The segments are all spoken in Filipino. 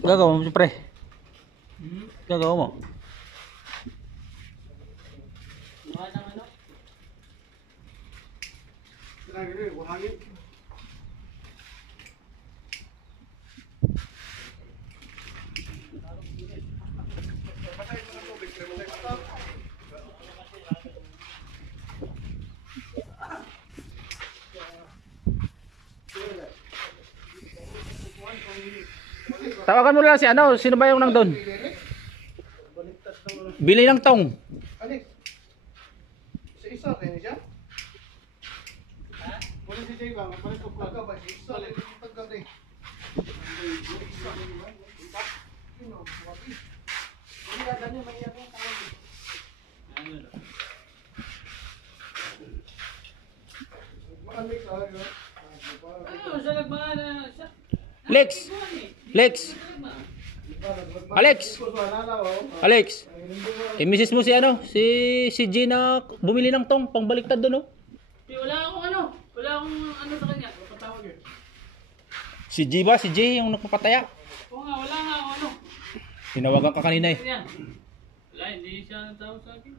gagawa mo, pre? Gagawa mo? Tawagan mo lang si ano, sino ba yung nandun? Bili ng tong. Alex, sa isa rin siya? Ha? Wala si Jay bang, palit ko plug ba? Isa rin yung pagkakay. Lex! Lex! Alex! Alex! Misis mo si ano? Si Gina bumili ng tong pangbaliktad doon, oh. Wala akong ano. Wala akong ano sa kanya. Patawag yun. Si G ba? Si G yung nagpapataya? Oo nga, wala nga ako ano. Tinawagan ka kanina eh. Yan. Wala, hindi siya tawag sa akin.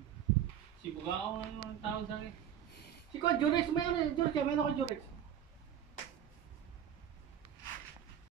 Si Bugao ang tawag sa akin. Si Jurex, may ano, Jurex, may ano ko Jurex.